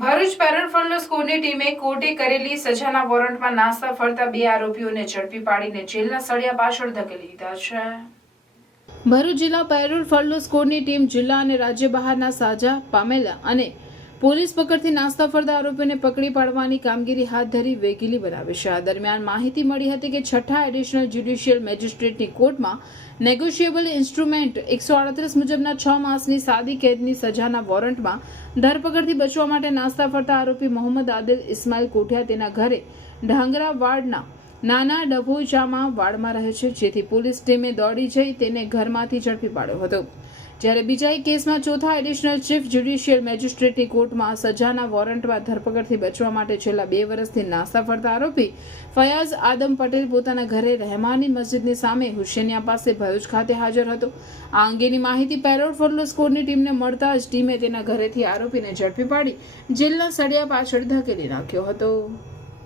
Bharuch parole fund સ્કૂલની ટીમે કોર્ટે કરેલી સજાના વોરંટમાં નાસ્તા ફરતા 2 આરોપીઓને ઝડપી પાડીને જેલના સળિયા પાછળ ધકેલી દીધા છે। ભરૂચ જિલ્લા પેરોલ ફંડ સ્કૂલની ટીમ જિલ્લા અને રાજ્ય બહારના સાજા પામેલા અને પોલીસ પકડથી નાસ્તા ફરતા આરોપીઓને પકડી પાડવાની કામગીરી હાથ ધરી વેગીલી બનાવી છે। આ દરમિયાન માહિતી મળી હતી કે 6ઠા એડિશનલ જ્યુડિશિયલ મેજિસ્ટ્રેટની કોર્ટમાં નેગોશિયેબલ ઇન્સ્ટ્રુમેન્ટ 138 મુજબના 6 માસની સાદી કેદની સજાના વોરંટમાં ધરપકડથી બચવા માટે નાસ્તા ફરતા આરોપી મોહમ્મદ આદિલ ઇસ્માઇલ કોઠિયા તેના ઘરે ઢાંગરા વાડના નાના ડભોચામાં વાડમાં રહે છે, જેથી પોલીસ ટીમે દોડી જઈ તેને ઘરમાંથી ઝડપી પાડ્યો હતો। જ્યારે બીજા એક કેસમાં 4થા એડિશનલ ચીફ જ્યુડિશિયલ મેજિસ્ટ્રેટની કોર્ટમાં સજાના વોરંટમાં ધરપકડથી બચવા માટે છેલ્લા 2 વર્ષથી નાસ્તા ફરતા આરોપી ફયાઝ આદમ પટેલ પોતાના ઘરે રહેમાની મસ્જિદની સામે હુસેનિયા પાસે ભરૂચ ખાતે હાજર હતો। આ અંગેની માહિતી પેરોલ ફોર સ્કોરની ટીમને મળતા જ ટીમે તેના ઘરેથી આરોપીને ઝડપી પાડી જેલના સળિયા પાછળ ધકેલી નાખ્યો હતો।